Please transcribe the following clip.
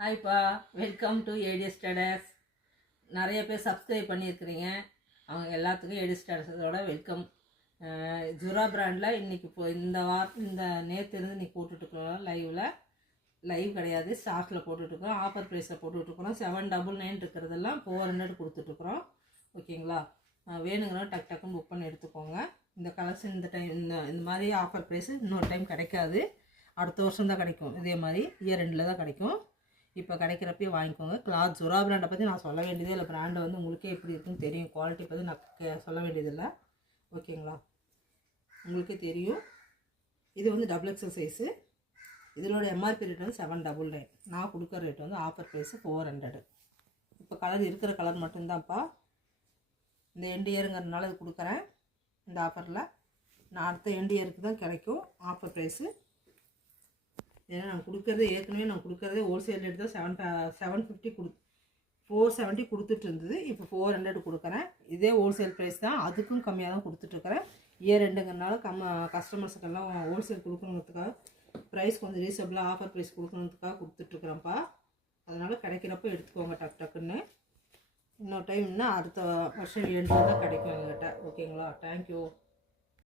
ஹாய்ப்பா, welcome to ஏடி ஸ்டடஸ். நிறைய பேர் subscribe பண்ணியிருக்கிறீங்க. அவங்க எல்லாத்துக்கும் ஏடி ஸ்டடஸோட வெல்கம். ஜுரா பிராண்டில் இன்றைக்கி இந்த நேற்று இருந்து இன்றைக்கி போட்டுட்ருக்குறோம். லைவ் கிடையாது, ஸ்டாக்கில் போட்டுட்ருக்குறோம். ஆஃபர் ப்ரைஸில் போட்டுட்ருக்குறோம். 799 இருக்கிறதெல்லாம் 400 கொடுத்துட்ருக்குறோம். ஓகேங்களா? வேணுங்கிறோம் டக் டக்குன்னு புக் பண்ணி எடுத்துக்கோங்க. இந்த கலர்ஸ் இந்த டைம் இந்த மாதிரி ஆஃபர் ப்ரைஸு இன்னொரு டைம் கிடைக்காது. அடுத்த வருஷம் தான் கிடைக்கும். இதே மாதிரி இயர் ரெண்டில் தான் கிடைக்கும். இப்போ கிடைக்கிறப்பே வாங்கிக்கோங்க. கிளாத் ஜுரா பிராண்டை பற்றி நான் சொல்ல வேண்டியதே இல்லை. பிராண்டை வந்து உங்களுக்கே எப்படி இருக்குன்னு தெரியும். குவாலிட்டி பற்றி நான் சொல்ல வேண்டியதில்லை. ஓகேங்களா? உங்களுக்கே தெரியும். இது வந்து XXL சைஸு. இதனோட எம்ஆர்பி ரேட் வந்து 799. நான் கொடுக்குற ரேட் வந்து ஆஃபர் ப்ரைஸு 400. இப்போ கலர் இருக்கிற கலர் மட்டும்தான்ப்பா. இந்த எண்டு இயருங்கிறதுனால இது கொடுக்குறேன். இந்த ஆஃபரில் நான் அடுத்த எண்டு இயருக்கு தான் கிடைக்கும் ஆஃபர் ப்ரைஸு. ஏன்னா நான் கொடுக்குறது ஏற்கனவே நான் கொடுக்குறதே ஹோல்சேல் ரேட் தான் 750 470 கொடுத்துட்டு இருந்தது. இப்போ 400 கொடுக்குறேன். இதே ஹோல்சேல் ப்ரைஸ் தான், அதுக்கும் கம்மியாக தான் கொடுத்துட்ருக்குறேன். இயர் ரெண்டுங்கிறனால கஸ்டமர்ஸுக்கெல்லாம் ஹோல்சேல் கொடுக்கணுங்கிறதுக்காக ப்ரைஸ் கொஞ்சம் ரீசனபிளாக ஆஃபர் ப்ரைஸ் கொடுக்கணுன்றதுக்காக கொடுத்துட்ருக்குறேன்ப்பா. அதனால் கிடைக்கிறப்ப எடுத்துக்கோங்க டக் டக்குன்னு. இன்னொரு டைம்னா அடுத்த வருஷம் எண்டில் தான் கிடைக்கும் எங்கள்கிட்ட. ஓகேங்களா? தேங்க்யூ.